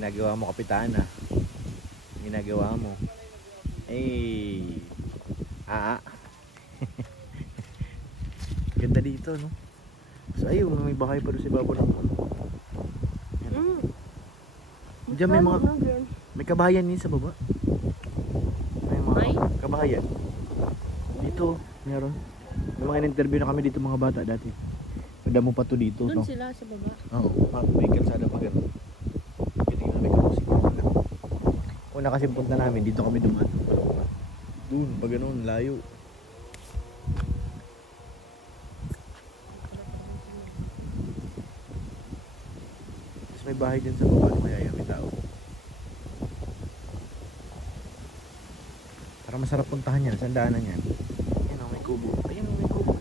Ginagawa mo, kapitana. Ginagawa mo. Ay. Ganda dito, no? So ayun, may bahay pa doon sa ibabaw ng ano. Diyan may kabahayan din sa baba. May mga kabahayan. Dito, meron. May mga in-interview na kami dito mga bata dati. Madamo pa to dito. Doon sila sa baba? Oo, may kalsada pa gano'n. Pitingin na may kamusik. Una kasi punta namin, dito kami dumaan. Doon, pa gano'n, layo. Tapos may bahay din sa baba, kaya yung may tao. Para masarap puntahan yan, sandaanan yan. Ayun o, may kubo. Ayun o, may kubo.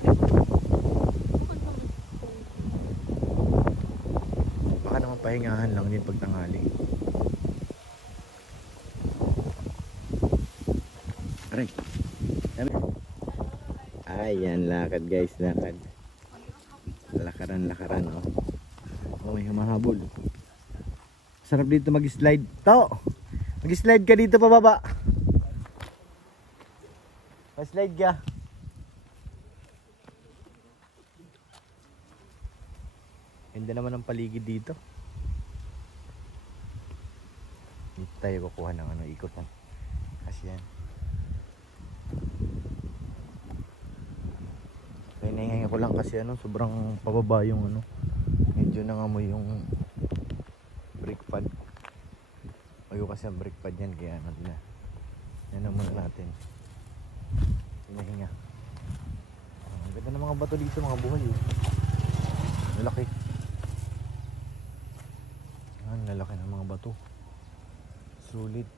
Baka naman pahingahan lang din pagtanghali. Aray. Ayan, lakad guys, lakad. Lakaran, oh. Oh, may humahabol. Sarap dito mag-slide. To! Mag-slide ka dito pababa. Mag-slide ka. Ganda naman ang paligid dito. Dito tayo kukuha ng ano, ikot na. Kasi yan. Hinahinga ko lang kasi ano, sobrang pababa yung ano. Medyo nangamoy yung brake pad. Ayaw kasi ang brake pad yan, kaya ano na. Yan na muna natin. Hinahinga. Ang ganda ng mga bato dito, mga buhay eh. Malaki. Ang lalaki ng mga bato. Sulit.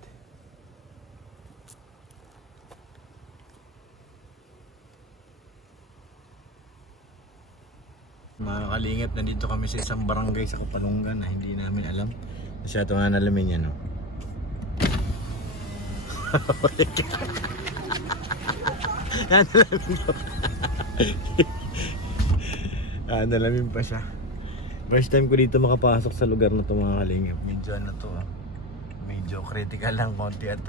Mga kalingap, nandito kami sa isang barangay sa Kapalongan na hindi namin alam. Masyado nga nalamin yan, no? Nalamin pa siya. First time ko dito makapasok sa lugar na ito, mga kalingap. Medyo ano to, medyo critical lang konti at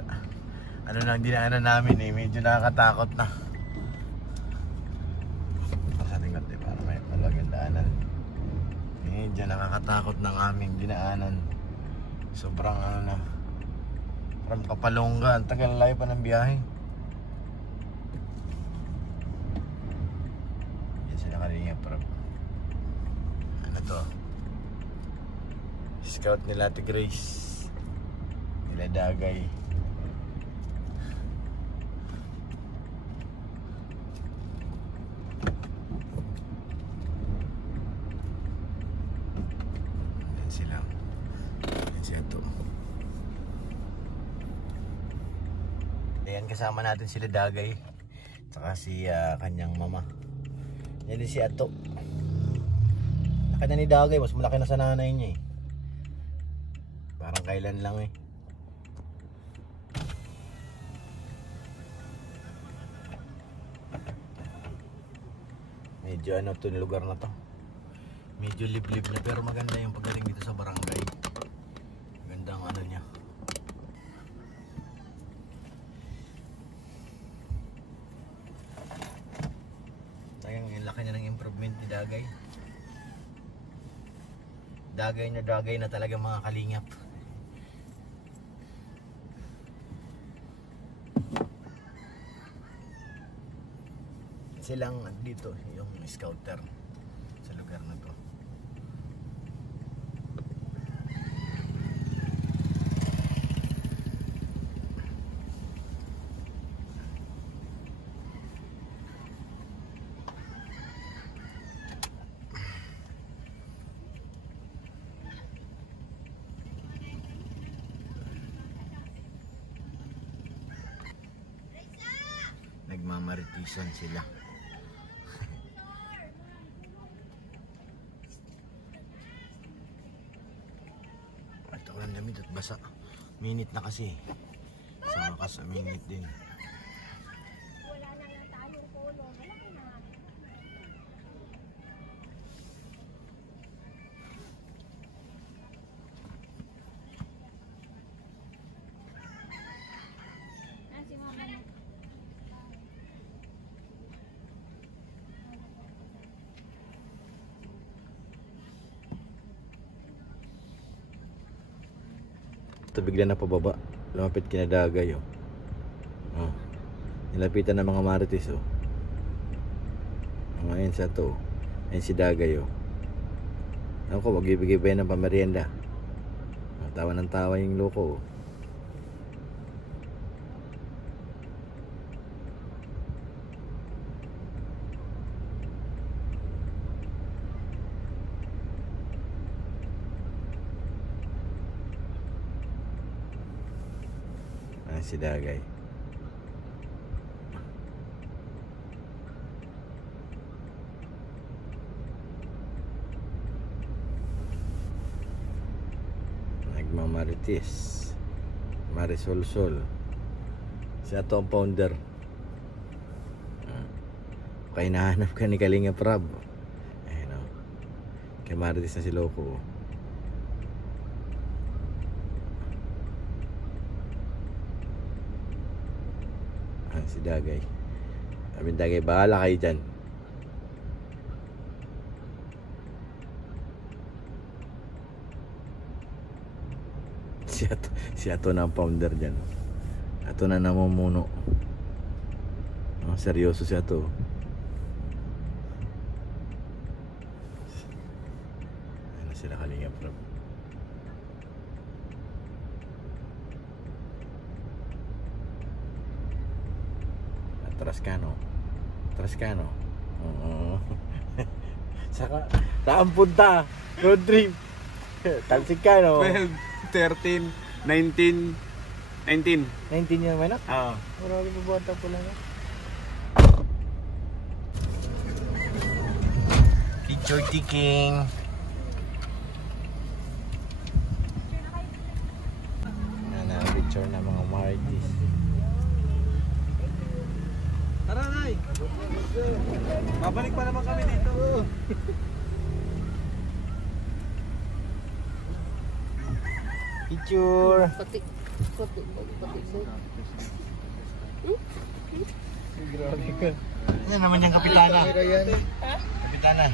ano lang dinaanan namin eh, medyo nakakatakot na. Sa ating konti para may malagang daanan. Medyo nakakatakot ng aming dinaanan. Sobrang ano na, from Kapalonga, ang tagal layo pa ng biyahe. Yan sila kalingap, pero ano to, scout nila Ate Grace, nila Dagay. Yan sila, yan si Ato. Ayan, kasama natin sila Dagay saka si kanyang mama. Yan din si Ato. Laki na ni Dagay, mas malaki na sa nanay niya eh. Parang kailan lang eh. Medyo ano to, lugar na to, medyo liblib na, pero maganda yung pagdating dito sa barangay. Maganda ang ano niya. Talagang laki na ng improvement ni Dagay. Dagay na talaga, mga kalingap. Silang dito yung scouter sa lugar na to. Nagmamaritisan sila. Ito ko lang damit at basa. Minute na kasi. Sama ka sa minute din. Wala na lang tayong polo. Malaki na. Ito bigla na pababa. Lumapit kina Dagay oh. Oh. Nilapitan ng mga marites oh. Oh, ayun sa to. Ayun si Dagay oh. Ako, magbibigay ba yan ng pamerienda? Oh, tawa ng tawa yung loko oh. Si Dagay. Nagmamarites. Marisol-sol. Siya to ang founder. Kaya hinahanap ka ni Kalinga Prab. Ayun o. Kay Marites na si Loco. Si Dagay. Sabi Dagay, bahala kayo dyan. Siya to na ang founder dyan. Ato na namumuno. Oh, seryoso siya to. Ano sila Kalinga Prab? Traskano. Oo. Saan punta? Road trip. Talsikano. 12, 13, 19, 19. 19 yung manak? Oo. Marami bubata po lang. Picture taking. Picture na mga Martis. Tara, Nay. Babalik pa naman kami dito. Picture. Pati. Grabe ka. Yan naman yung kapitana. Kapitana.